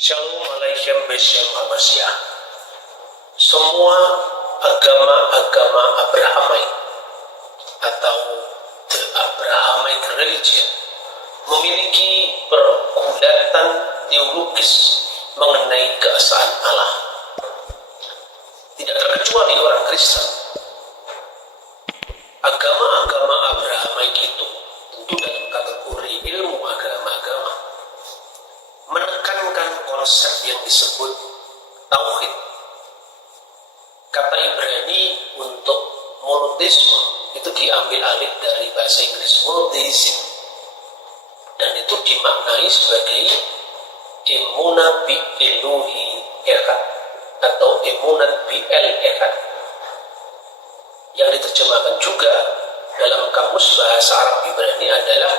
Shalom Alaikum Beshem Hamasya. Semua agama-agama Abrahamai atau The Abrahamic Religion memiliki pergulatan teologis mengenai keesaan Allah. Tidak terkecuali orang Kristen. Agama-agama Abrahamic itu tentu dalam kategori ilmu agama-agama menekankan konsep yang disebut tauhid. Kata Ibrani untuk monoteisme itu diambil alih dari bahasa Inggris monotheism, dan itu dimaknai sebagai emunah bi Elohi echad atau emunah bi el echad, yang diterjemahkan juga dalam kamus bahasa Arab Ibrani adalah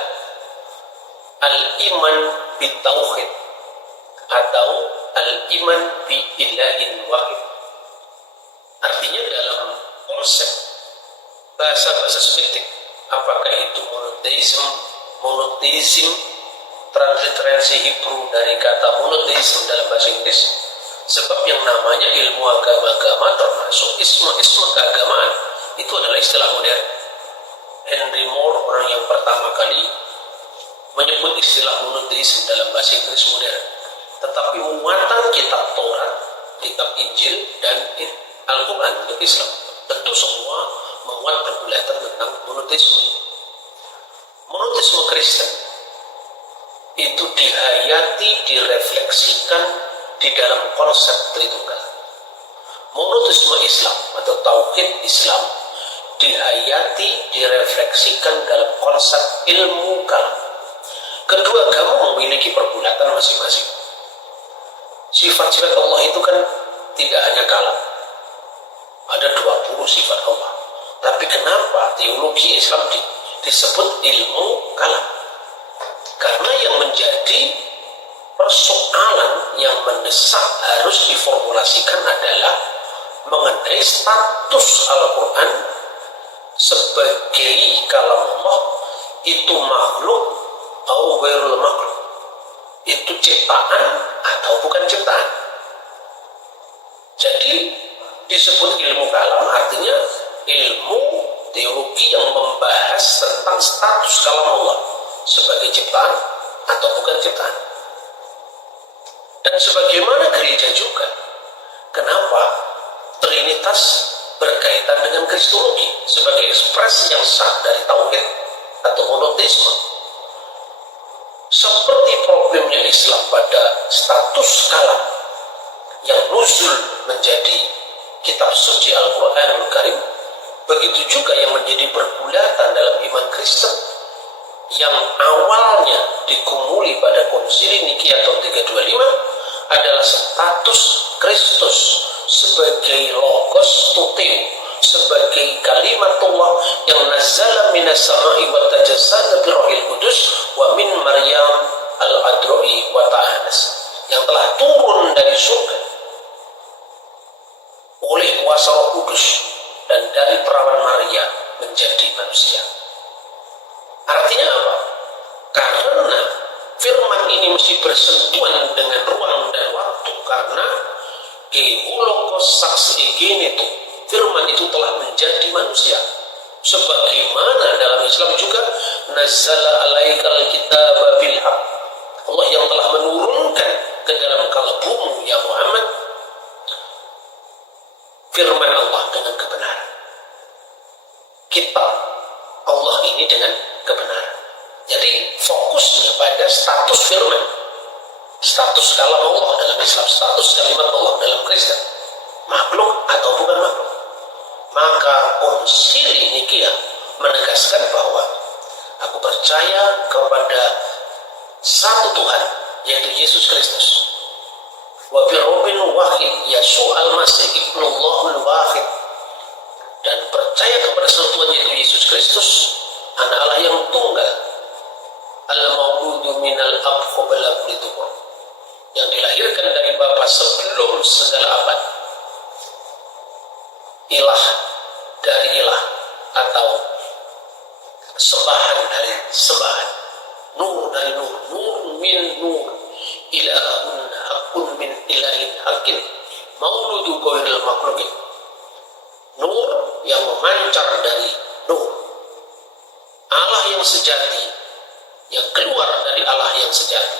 al-iman bi tauhid atau al-iman bi ilahin wahid. Artinya dalam konsep bahasa-bahasa semitik, apakah itu monotheism, transliterasi Hebrew dari kata monotheism dalam bahasa Inggris, sebab yang namanya ilmu agama-agama termasuk isma keagamaan itu adalah istilah modern. Henry Moore, orang yang pertama kali menyebut istilah monotheism dalam bahasa Inggris modern. Tetapi muatan kitab Taurat, kitab Injil, dan Al-Quran untuk Islam tentu semua memuat pergulatan tentang monoteisme. Monoteisme Kristen itu dihayati, direfleksikan di dalam konsep Tritunggal. Monoteisme Islam atau tauhid Islam dihayati, direfleksikan dalam konsep ilmu kalam. Kedua agama memiliki pergulatan masing-masing. Sifat-sifat Allah itu kan tidak hanya kalam. Ada 20 sifat Allah. Tapi kenapa teologi Islam disebut ilmu kalam? Karena yang menjadi persoalan yang mendesak harus diformulasikan adalah mengenai status Al-Quran sebagai kalam Allah. Itu makhluk atau ghairul makhluk, itu ciptaan atau bukan ciptaan. Jadi disebut ilmu kalam artinya ilmu teologi yang membahas tentang status kalam Allah sebagai ciptaan atau bukan ciptaan. Dan sebagaimana gereja juga, kenapa Trinitas berkaitan dengan Kristologi sebagai ekspresi yang sah dari tauhid atau monoteisme. Seperti problemnya Islam pada status kalam yang nuzul menjadi kitab suci Al-Quranul Karim, begitu juga yang menjadi pergulatan dalam iman Kristen yang awalnya dikumuli pada konsili Nikia tahun 325 adalah status Kristus sebagai logos tuteu, sebagai kalimatullah yang nazala minas sama'i wa tajassada bi Ruhil Qudus wa min Maryam al-Adro'i wa ta'anas, yang telah turun dari surga oleh kuasa Roh Kudus dan dari perawan Maria menjadi manusia. Artinya apa? Karena firman ini mesti bersentuhan dengan ruang dan waktu, karena Geologos saksi itu firman itu telah menjadi manusia. Sebagaimana dalam Islam juga nazzala alaikal kitaba bil haq, Allah yang telah menurunkan ke dalam kalbumu ya Muhammad firman Allah dengan kebenaran. Kitab Allah ini dengan kebenaran. Jadi fokusnya pada status firman, status kalam Allah dalam Islam, status kalimat Allah dalam Kristen, makhluk atau bukan makhluk. Maka konsili Nikia menegaskan bahwa aku percaya kepada satu Tuhan, yaitu Yesus Kristus, wa bi Rabbin wahid Yesus al-Masih ibnullahul wahid, dan percaya kepada satu Tuhan yaitu Yesus Kristus, anak Allah yang tunggal, al-mawludu minal ab qabla kulli tuhur, yang dilahirkan dari Bapa sebelum segala abad, ilah dari ilah atau sembahan dari sembahan, nur dari nur, nur min nur, ilahun hakun haqqin mauludu ghairil makhluqin. Nur yang memancar dari Nur. Allah yang sejati, yang keluar dari Allah yang sejati,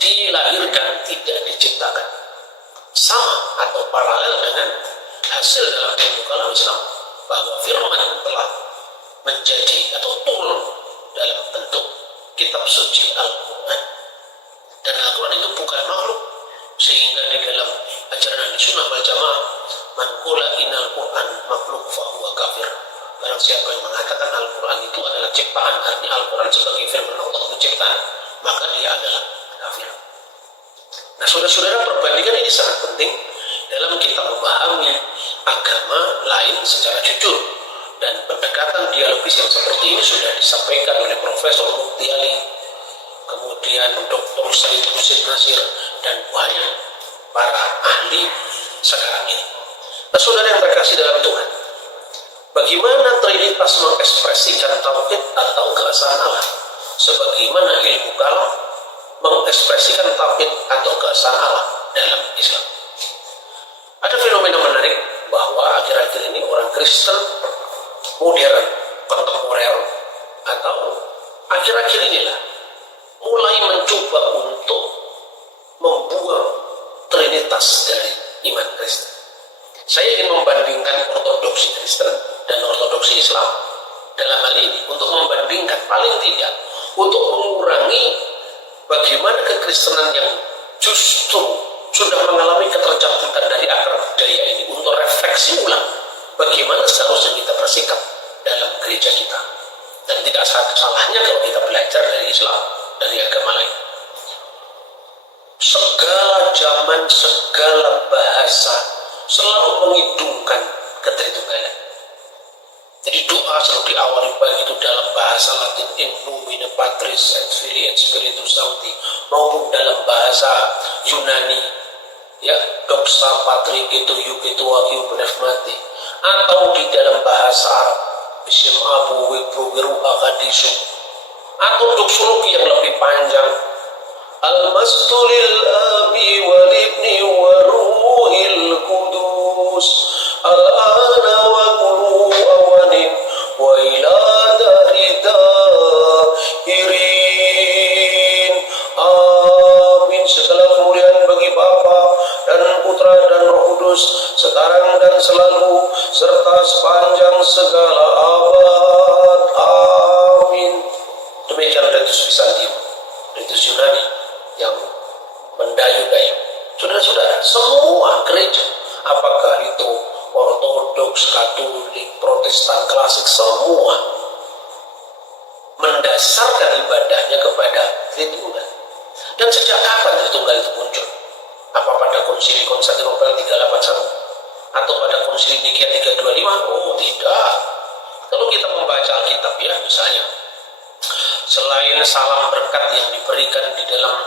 dilahirkan, tidak diciptakan. Sama atau paralel dengan hasil dalam ilmu kalam Islam, bahwa firman telah menjadi atau turun dalam bentuk kitab suci Al-Quran. Dan Al-Quran itu bukan makhluk, sehingga di dalam ajaran Sunnah wal Jamaah, man qala innal Quran makhluk fahuwa kafir. Barang siapa yang mengatakan Al-Quran itu adalah ciptaan, artinya Al-Quran sebagai firman Allah itu ciptaan, maka dia adalah kafir. Nah, saudara-saudara, perbandingan ini sangat penting dalam kita memahami agama lain secara jujur. Dan pendekatan dialogis yang seperti ini sudah disampaikan oleh Profesor Mukti Ali, kemudian Dr. Said Husin Nasir, dan banyak para ahli sekarang ini. Nah, saudara yang terkasih dalam Tuhan, bagaimana Trinitas mengekspresikan tauhid atau keesaan Allah? Sebagaimana ilmu kalam mengekspresikan tauhid atau keesaan Allah dalam Islam. Ada fenomena menarik bahwa akhir-akhir ini orang Kristen modern, kontemporer, atau akhir-akhir inilah mulai mencoba untuk membuang Trinitas dari iman Kristen. Saya ingin membandingkan ortodoksi Kristen dan ortodoksi Islam dalam hal ini, untuk membandingkan, paling tidak untuk mengurangi bagaimana kekristenan yang justru sudah mengalami ketercabutan dari akar budaya ini, untuk refleksi ulang bagaimana seharusnya kita bersikap dalam gereja kita. Dan tidak salahnya kalau kita belajar dari Islam, dari agama lain. Segala zaman, segala bahasa selalu mengidungkan ketritunggalan. Jadi doa selalu diawali baik itu dalam bahasa Latin in nomine Patris et Filii et Spiritus Sancti, maupun dalam bahasa Yunani, ya, doxa patri gitu yukitu wakiu pneumatik, atau di dalam bahasa Arab Bism Abu Wibru Wiru Akadisu, atau doksologi yang lebih panjang Al-Mastulil Abi Walibni Waruhil Kudus Al-Ana wa Kulu Awanin wa ila darida Irin. Amin. Segala kemuliaan bagi Bapa dan Putra dan Roh Kudus, sekarang dan selalu, serta sepanjang segala abad. Amin. Demikian Ritus Bizantium, Ritus Yunani yang mendayu-dayu. Saudara-saudara, semua gereja, apakah itu Ortodoks, Katolik, Protestan, Klasik, semua mendasarkan ibadahnya kepada Tritunggal. Dan sejak kapan Tritunggal itu muncul? Apa pada konsili Konstantinopel 381? Atau pada konsili Nikea 325? Oh tidak. Kalau kita membaca Alkitab, ya, misalnya, selain salam berkat yang diberikan di dalam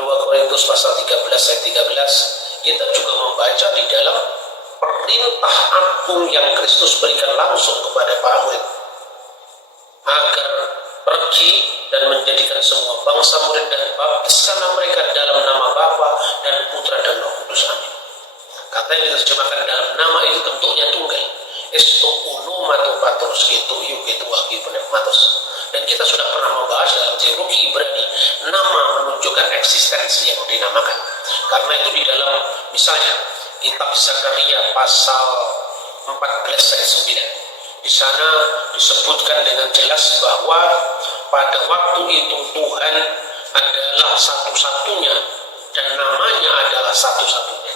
2 Korintus pasal 13 ayat 13, kita juga membaca di dalam perintah agung yang Kristus berikan langsung kepada para murid, agar pergi dan menjadikan semua bangsa murid dan baptiskanlah mereka dalam nama Bapa dan Putra dan Roh Kudus. Amin. Kata yang diterjemahkan dalam nama itu bentuknya tunggal. Esto unomato patros gitu yuk itu wagi pneumatos. Dan kita sudah pernah membahas dalam teologi Ibrani, nama menunjukkan eksistensi yang dinamakan. Karena itu di dalam, misalnya, kitab Zakaria pasal 14 ayat 9, di sana disebutkan dengan jelas bahwa pada waktu itu Tuhan adalah satu-satunya dan namanya adalah satu-satunya.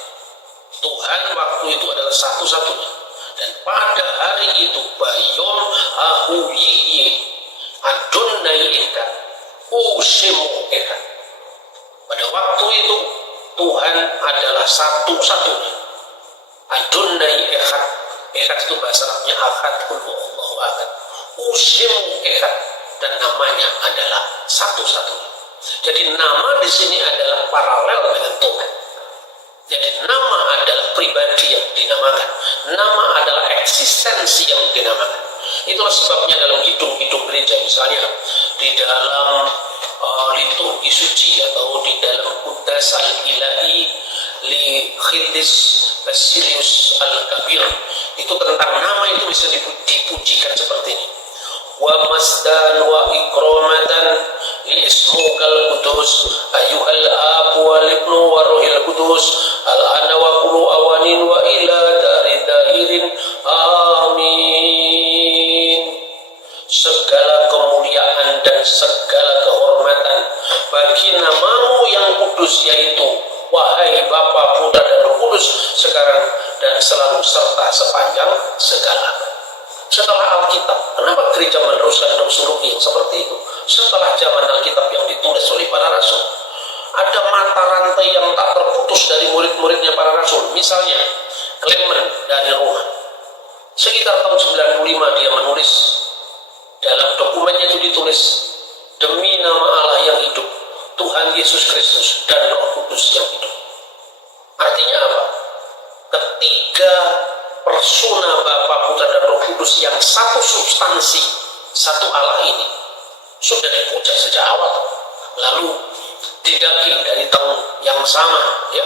Tuhan waktu itu adalah satu-satunya, dan pada hari itu Bayom Ahuyiye Adonai Echad Ushemu Echad. Pada waktu itu Tuhan adalah satu-satunya. Adonai Echad. Echad itu bahasa Arabnya Ahad, Allahu Ahad. Ushemu Echad, dan namanya adalah satu-satunya. Jadi nama di sini adalah paralel dengan Tuhan. Jadi nama adalah pribadi yang dinamakan. Nama adalah eksistensi yang dinamakan. Itulah sebabnya dalam hidung-hidung gereja, misalnya di dalam liturgi suci atau di dalam Quddus al-Ilahi li Khidis Basilius Al-Kabir, itu tentang nama itu bisa dipujikan seperti ini. Wa masdan wa ikramatan li ismukal qudus ayyuhal abu wal ibnu wa ruhil qudus al ana wa kullu awanin wa ila dahirin amin. Segala kemuliaan dan segala kehormatan bagi namamu yang kudus, yaitu wahai Bapa, Putra dan Roh Kudus, sekarang dan selalu serta sepanjang segala. Setelah Alkitab, kenapa gereja meneruskan doksologi yang seperti itu? Setelah zaman Alkitab yang ditulis oleh para rasul, ada mata rantai yang tak terputus dari murid-muridnya para rasul. Misalnya Clement dari Roma, sekitar tahun 95 dia menulis, dalam dokumennya itu ditulis, demi nama Allah yang hidup, Tuhan Yesus Kristus dan Roh Kudus yang hidup. Artinya apa? Ketiga persona Bapa, Putra dan Roh Kudus yang satu substansi, satu Allah ini sudah dipuja sejak awal. Lalu didaging dari tahun yang sama, ya,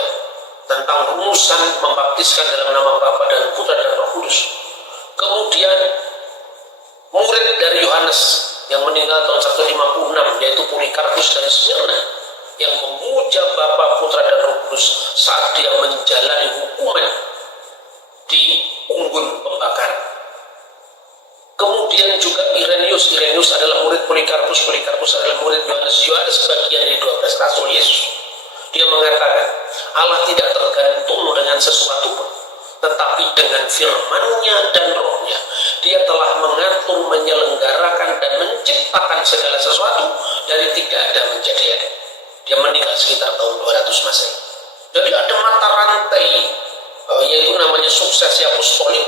tentang rumusan membaptiskan dalam nama Bapa dan Putra dan Roh Kudus. Kemudian murid dari Yohanes yang meninggal tahun 156, yaitu Polikarpus dari Smyrna, yang memuja Bapa, Putra dan Roh Kudus saat dia menjalani hukuman di unggun pembakar. Kemudian juga Irenaeus adalah murid Polikarpus adalah murid Yohanes bagian dari 12 rasul Yesus. Dia mengatakan Allah tidak tergantung dengan sesuatu pun, tetapi dengan firman-Nya dan Roh-Nya Dia telah mengatur, menyelenggarakan dan menciptakan segala sesuatu dari tidak ada menjadi ada. Dia meninggal sekitar tahun 200 Masehi. Jadi ada mata rantai, yaitu namanya suksesi apostolik,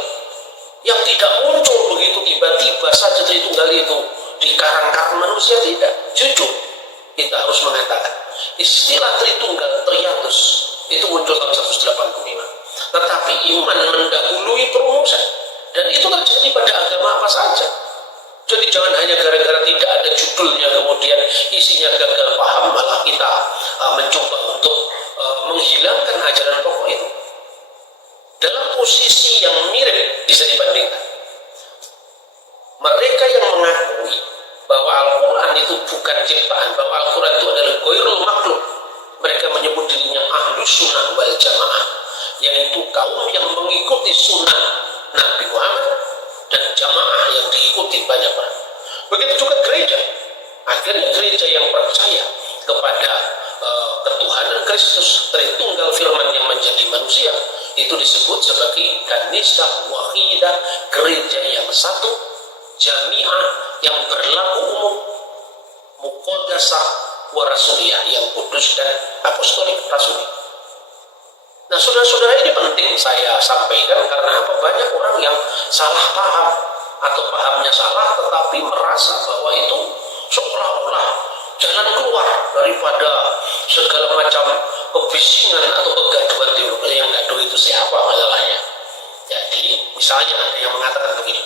yang tidak muncul begitu tiba-tiba saja Tritunggal itu di karang-karang manusia, tidak. Jujur kita harus mengatakan istilah Tritunggal, Triatus, itu muncul tahun 185. Tetapi iman mendahului perumusan, dan itu terjadi pada agama apa saja. Jadi jangan hanya gara-gara tidak ada judulnya kemudian isinya gagal paham malah kita mencoba untuk menghilangkan ajaran pokok itu. Dalam posisi yang mirip bisa dibandingkan, mereka yang mengakui bahwa Al-Quran itu bukan ciptaan, bahwa Al-Quran itu adalah ghairul makhluk, mereka menyebut dirinya ahlus sunnah wal jamaah, yaitu kaum yang mengikuti sunnah Nabi Muhammad dan jamaah yang diikuti banyak orang. Begitu juga gereja. Akhirnya gereja yang percaya kepada ketuhanan Kristus, Tritunggal Firman yang menjadi manusia, itu disebut sebagai kanisah wahidah, gereja yang satu, jamiah yang berlaku umum, muqaddasah wa rasuliyah yang kudus dan apostolik rasuli. Nah, saudara-saudara, ini penting saya sampaikan karena apa? Banyak orang yang salah paham atau pahamnya salah tetapi merasa bahwa itu seolah-olah jalan keluar daripada segala macam kebisingan atau kegaduhan teologi. Yang gaduh itu siapa masalahnya? Jadi misalnya ada yang mengatakan begini,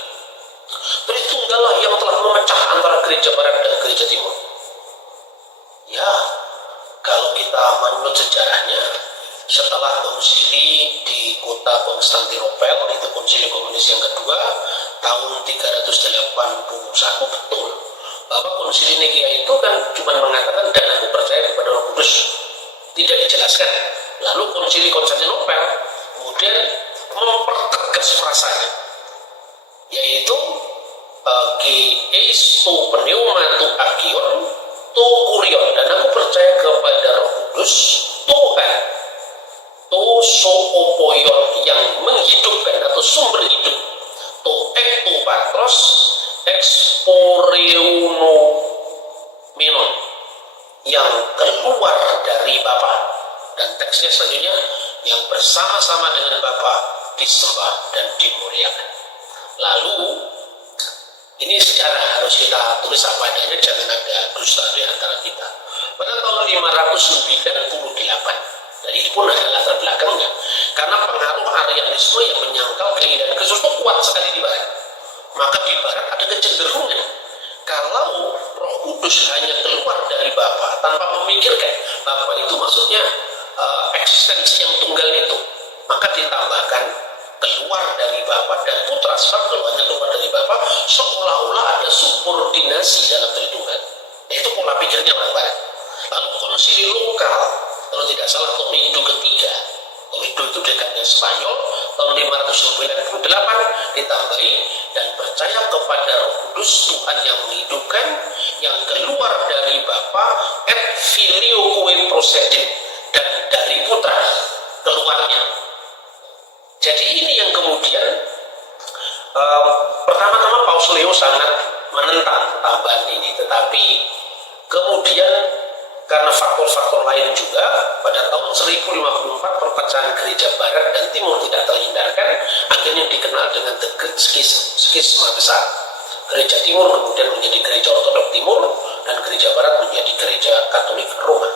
Tritunggallah yang telah memecah antara gereja barat dan gereja timur. Ya, kalau kita menurut sejarahnya, setelah konsili di kota Konstantinopel, itu konsili komunis yang kedua tahun 381, betul bahwa konsili Nikia itu kan cuma mengatakan dan aku percaya kepada Roh Kudus, tidak dijelaskan. Lalu konsili Konstantinopel kemudian mempertegas frasanya, yaitu Geis tu pneuma tu agion tu kurion, dan aku percaya kepada Roh Kudus Tuhan Tosopoyon yang menghidupkan atau sumber hidup, to ektu patros exporeuno minon, yang keluar dari Bapa, dan teksnya selanjutnya yang bersama-sama dengan Bapa disembah dan dimuliakan. Lalu ini sejarah harus kita tulis apa adanya, jangan ada dusta di antara kita. Pada tahun 598, dan itu pun ada latar belakangnya, karena pengaruh Arianisme yang menyangkal keindahan Kristus itu kuat sekali di barat. Maka di barat ada kecenderungan kalau Roh Kudus hanya keluar dari Bapa tanpa memikirkan Bapa itu maksudnya eksistensi yang tunggal itu, maka ditambahkan keluar dari Bapa dan Putra, sebab keluarnya keluar dari Bapa seolah-olah ada subordinasi dalam Tritunggal. Itu pola pikirnya orang Barat. Lalu konsili lokal, kalau tidak salah Toledo ketiga, Toledo itu dekatnya Spanyol, tahun 598 ditambahi, dan percaya kepada Roh Kudus, Tuhan yang menghidupkan, yang keluar dari Bapa et filioque procedit, dan dari Putra keluarnya. Jadi ini yang kemudian pertama-tama Paus Leo sangat menentang tambahan ini, tetapi kemudian karena faktor-faktor lain juga, pada tahun 1054 perpecahan gereja barat dan timur tidak terhindarkan, akhirnya dikenal dengan the Great Schisma besar. Gereja timur kemudian menjadi gereja ortodok timur, dan gereja barat menjadi gereja Katolik Roma.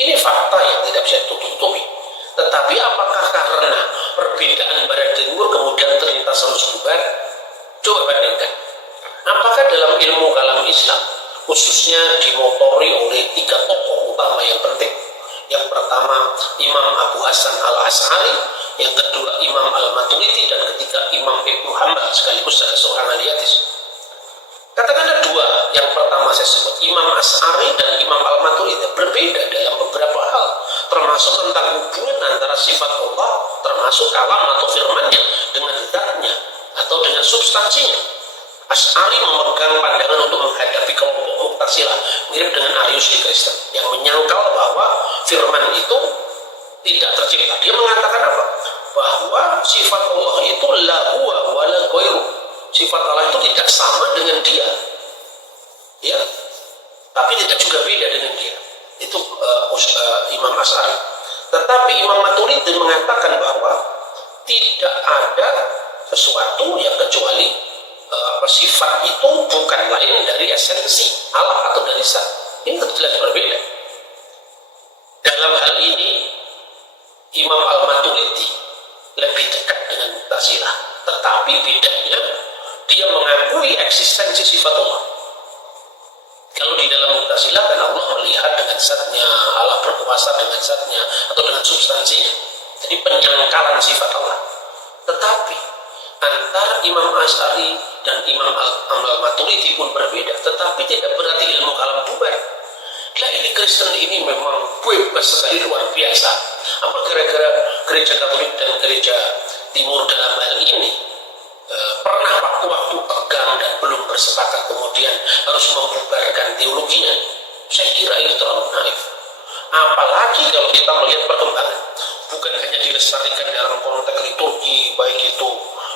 Ini fakta yang tidak bisa ditutupi. Tetapi apakah karena perbedaan barat dan timur kemudian terlintas harus bubar? Coba bandingkan. Apakah dalam ilmu kalam Islam khususnya dimotori oleh 3 tokoh utama yang penting? Yang pertama Imam Abu Hasan al-Ash'ari, yang kedua Imam al-Maturidi, dan ketiga Imam Ibnu Hanbal sekaligus seorang ahli hadis. Katakanlah 2 yang pertama saya sebut, Imam Ash'ari dan Imam al-Maturidi, berbeda dalam beberapa hal, termasuk tentang hubungan antara sifat Allah, termasuk kalam atau firmannya, dengan zatnya atau dengan substansinya. Ash'ari memegang pandangan untuk menghadapi kelompok Mu'tazilah, mirip dengan Arius di Kristen, yang menyangkal bahwa firman itu tidak tercipta. Dia mengatakan apa? Bahwa sifat Allah itu la huwa wa la ghairu. Sifat Allah itu tidak sama dengan dia, ya, tapi tidak juga beda dengan dia. Itu Imam Ash'ari. Tetapi Imam Maturidi mengatakan bahwa tidak ada sesuatu yang kecuali sifat itu bukan lain dari esensi Allah atau dari zat. Ini jelas berbeda. Dalam hal ini Imam Al-Maturidi lebih dekat dengan Mu'tazilah, tetapi bedanya dia mengakui eksistensi sifat Allah. Kalau di dalam Mu'tazilah kan Allah melihat dengan zatnya, Allah berkuasa dengan zatnya atau dengan substansinya. Jadi penyangkalan sifat Allah. Tetapi antara Imam Ash'ari dan Imam Al-Maturidi pun berbeda, tetapi tidak berarti ilmu kalam bubar. Nah, ini Kristen ini memang bebas sekali, luar biasa. Apa kira-kira gereja Katolik dan gereja Timur dalam hal ini pernah waktu-waktu tegang dan belum bersepakat kemudian harus membubarkan teologinya? Saya kira itu terlalu naif. Apalagi kalau kita melihat perkembangan, bukan hanya dilestarikan dalam konteks liturgi, baik itu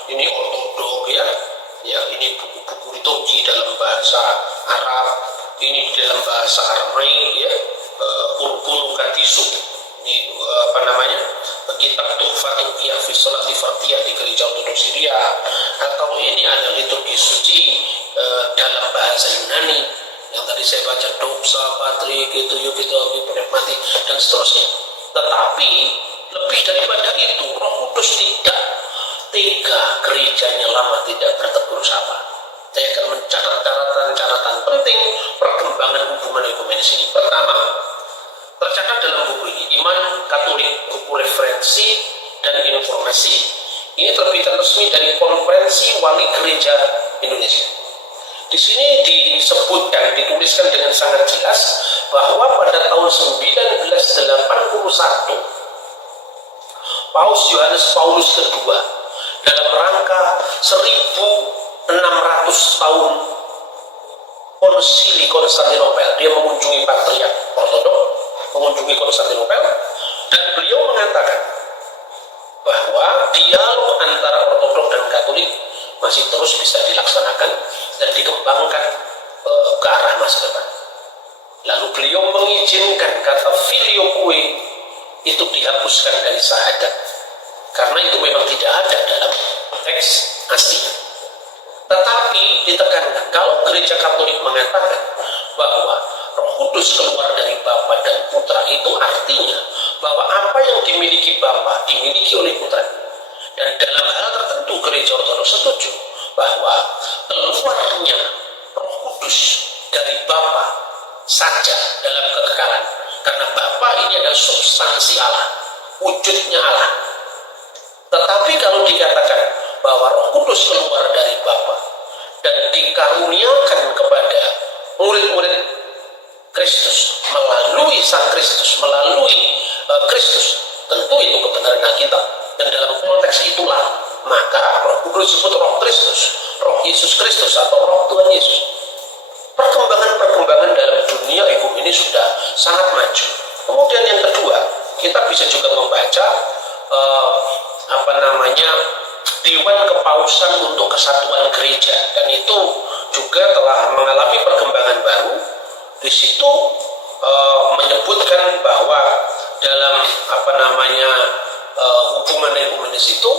ini ortodok, ya ini buku-buku liturgi dalam bahasa Arab, ini dalam bahasa Aramaik, ya, Urbunu Katisu, ini kitab Tuhfatul Qiyah fi Sholati Fardiyah di gereja ortodok Syria, atau ini ada liturgi suci dalam bahasa Yunani yang tadi saya baca, Doxa, Patri, gitu, Pneumati, dan seterusnya. Tetapi lebih daripada itu, Roh Kudus tidak tega gerejanya lama tidak bertegur sapa. Saya akan mencatat catatan penting perkembangan hubungan ekumenis ini. Pertama, tercatat dalam buku ini, Iman Katolik, buku referensi dan informasi. Ini terbitan resmi dari Konferensi Wali Gereja Indonesia. Di sini disebutkan, dituliskan dengan sangat jelas bahwa pada tahun 1981 Paus Yohanes Paulus II dalam rangka 1600 tahun konsili Konstantinopel, dia mengunjungi Patriark Ortodok, mengunjungi Konstantinopel, dan beliau mengatakan bahwa dialog antara Ortodok dan Katolik masih terus bisa dilaksanakan dan dikembangkan ke arah masa depan. Lalu beliau mengizinkan kata filioque itu dihapuskan dari syahadat, karena itu memang tidak ada dalam teks asli. Tetapi ditekankan, kalau gereja Katolik mengatakan bahwa Roh Kudus keluar dari Bapa dan Putra, itu artinya bahwa apa yang dimiliki Bapa dimiliki oleh Putra. Dan dalam hal tertentu gereja Ortodoks setuju bahwa keluarnya Roh Kudus dari Bapa saja dalam kekekalan, Karena Bapa ini adalah substansi Allah, wujudnya Allah. Tetapi kalau dikatakan bahwa Roh Kudus keluar dari Bapa dan dikaruniakan kepada murid-murid Kristus melalui Sang Kristus, melalui Kristus, tentu itu kebenaran Alkitab. Dan dalam konteks itulah maka Roh Kudus disebut Roh Kristus, Roh Yesus Kristus atau Roh Tuhan Yesus. Perkembangan dalam dunia ekumenis sudah sangat maju. Kemudian yang kedua, kita bisa juga membaca Dewan Kepausan untuk Kesatuan Gereja, dan itu juga telah mengalami perkembangan baru. Di situ menyebutkan bahwa dalam hubungan ekumenis itu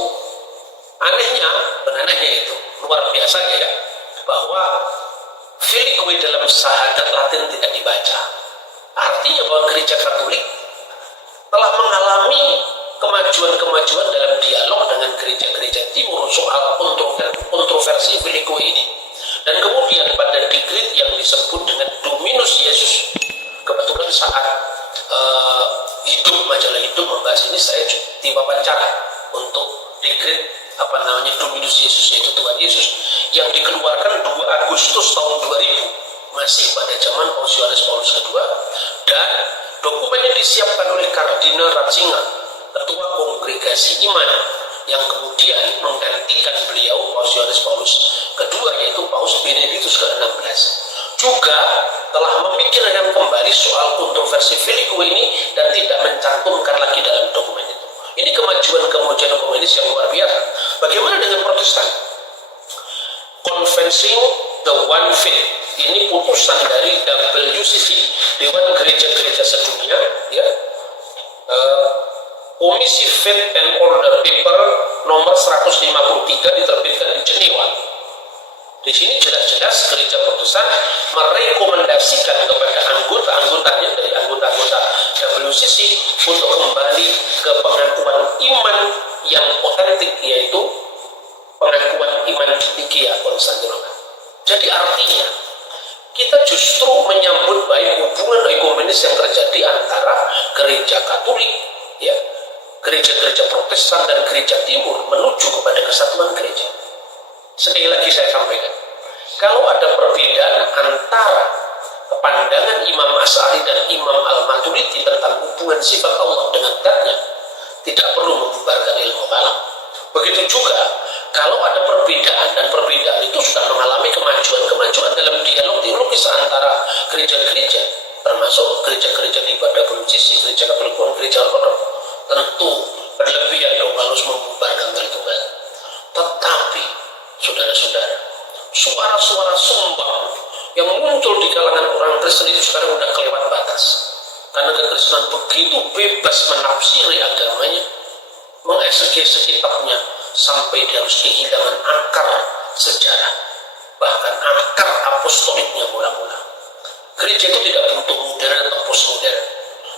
anehnya itu luar biasa ya, bahwa Filioque dalam sahadat Latin tidak dibaca. Artinya bahwa gereja Katolik telah mengalami kemajuan-kemajuan dalam dialog dengan gereja-gereja timur soal kontroversi Filioque ini. Dan kemudian pada dekret yang disebut dengan Dominus Yesus, kebetulan saat majalah Hidup membahas ini, saya diwawancara untuk dekret Dominus Yesus, yaitu Tuhan Yesus, yang dikeluarkan 2 Agustus tahun 2000, masih pada zaman Paus Yohanes Paulus II, dan dokumennya disiapkan oleh Kardinal Ratzinger, Ketua Kongregasi Iman, yang kemudian menggantikan beliau Paus Yohanes Paulus II, yaitu Paus Benediktus ke-16. Juga telah memikirkan kembali soal kontroversi Filioque ini dan tidak mencantumkan lagi dalam dokumen itu. Ini kemajuan ekumenis yang luar biasa. Bagaimana dengan Protestan? Confessing the One Faith, ini putusan dari WCC, Dewan Gereja-Gereja Sedunia, ya. Komisi Faith and Order Paper nomor 153 diterbitkan di Jenewa. Di sini jelas-jelas gereja Protestan merekomendasikan kepada anggota-anggotanya dari anggota-anggota WCC untuk kembali ke pengakuan iman yang otentik, yaitu pengakuan iman Nikea Konstantinopel. Jadi artinya kita justru menyambut baik hubungan ekumenis yang terjadi antara gereja Katolik, ya, gereja-gereja Protestan dan gereja Timur menuju kepada kesatuan gereja. Sekali lagi saya sampaikan, kalau ada perbedaan antara pandangan Imam Asy'ari dan Imam Al-Maturidi tentang hubungan sifat Allah dengan zatnya, tidak perlu membubarkan ilmu kalam. Begitu juga kalau ada perbedaan, dan perbedaan itu sudah mengalami kemajuan dalam dialog teologis antara gereja-gereja, termasuk gereja-gereja di WCC, gereja Katolik, gereja Ortodoks, tentu berlebihan dong harus membubarkan Tritunggal. Tetapi saudara-saudara, suara-suara sumbang yang muncul di kalangan orang Kristen itu sekarang sudah kelewat batas. Karena kekristenan begitu bebas menafsiri agamanya, mengeksegese kitabnya, sampai dia harus kehilangan akar sejarah, bahkan akar apostoliknya mula-mula. Gereja itu tidak butuh modern atau postmodern,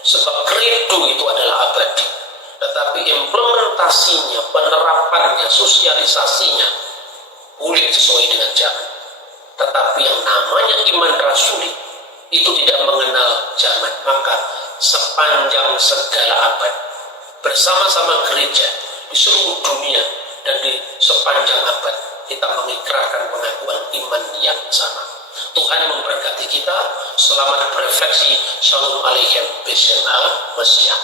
sebab kredo itu adalah abadi. Tetapi implementasinya, penerapannya, sosialisasinya boleh sesuai dengan zaman. Tetapi yang namanya iman rasuli itu tidak mengenal zaman. Maka sepanjang segala abad, bersama-sama gereja di seluruh dunia dan di sepanjang abad, kita mengikrarkan pengakuan iman yang sama. Tuhan memberkati kita. Selamat berefleksi. Shalom Aleichem. Besem ha Mesiah.